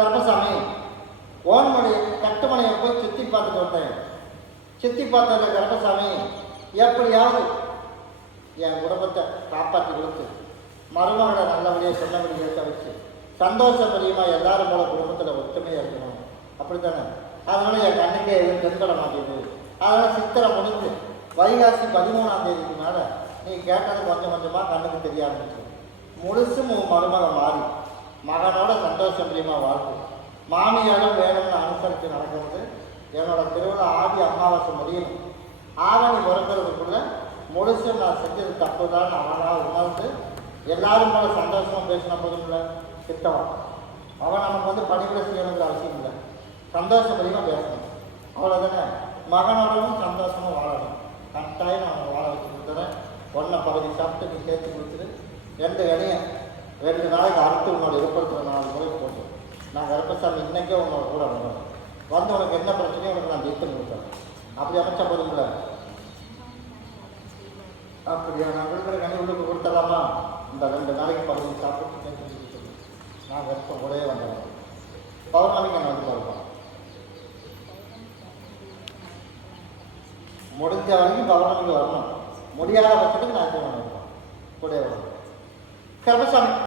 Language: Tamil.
கருப்பசாமி ஓன்மொழி கட்டுமனையை போய் சுற்றி பார்த்துட்டு வந்தேன். சுற்றி பார்த்தத கருப்பசாமி எப்படியாவது என் குடும்பத்தை காப்பாற்றி கொடுத்து மருமகளை நல்லபடியாக சொன்னபடி கேட்க வச்சு சந்தோஷப்படியுமாக எல்லாரும் போல குடும்பத்தில் ஒற்றுமையாக இருக்கணும். அப்படி தானே? அதனால் என் கண்ணுக்கே எதுவும் தென்பட மாட்டேங்குது. அதனால் சித்திரை முடிஞ்சு வைகாசி 13ஆம் தேதிக்கு மேலே நீ கேட்டது கொஞ்சம் கொஞ்சமாக கண்ணுக்கு தெரிய ஆரம்பிச்சு. முழுசும் மருமகன் மாறி மகனோட சந்தோஷப்படியுமாக வாழ்க்கை மாமியாரும் வேணும்னு அனுசரித்து நடக்கிறது. என்னோட திருவிழா ஆடி அமாவாசை முடியணும். ஆவணி பிறக்கிறதுக்குள்ள முழுசு நான் செஞ்சது தப்பு தான் அவனாக உணர்ந்து எல்லாரும் போல சந்தோஷமாக பேசின போதும் இல்லை திட்டவன். அவன் நமக்கு பணிவிட செய்யணுங்கிற அவசியம் இல்லை, சந்தோஷப்படியாக பேசணும். அவ்வளோதானே? மகனோடவும் சந்தோஷமாக வாழணும். கட்டாயம் நான் வாழ வச்சு கொடுத்துறேன். ஒன்றை பகுதி சாப்பிட்டு நீ சேர்த்து கொடுத்துரு. 2 கனியை 2 நாளைக்கு அறுத்து உன்னோட இருப்பத்தில் 4 முறை போட்டு நான் கருப்பசாமி இன்னைக்கே உன்னோட கூட வரணும். வந்து உனக்கு என்ன பிரச்சனையும் உனக்கு நான் ஜெயித்து கொடுத்தேன். அப்படி அமைச்சா போதும்ல? அப்படியா? நான் கொடுக்குற கனி உள்ளுக்கு கொடுத்துடலாமா? இந்த 2 நாளைக்கு பகுதி சாப்பிட்டு சேர்த்து நான் கருப்பம் கூடவே வந்துடுவேன். பௌர்ணமிக்கு நான் வந்து பார்ப்பேன். முடிஞ்ச வரைக்கும் பௌர்ணமிக்கு வரணும். முடியாத பட்சத்துக்கு நான் கூட வரணும். கருப்பசாமி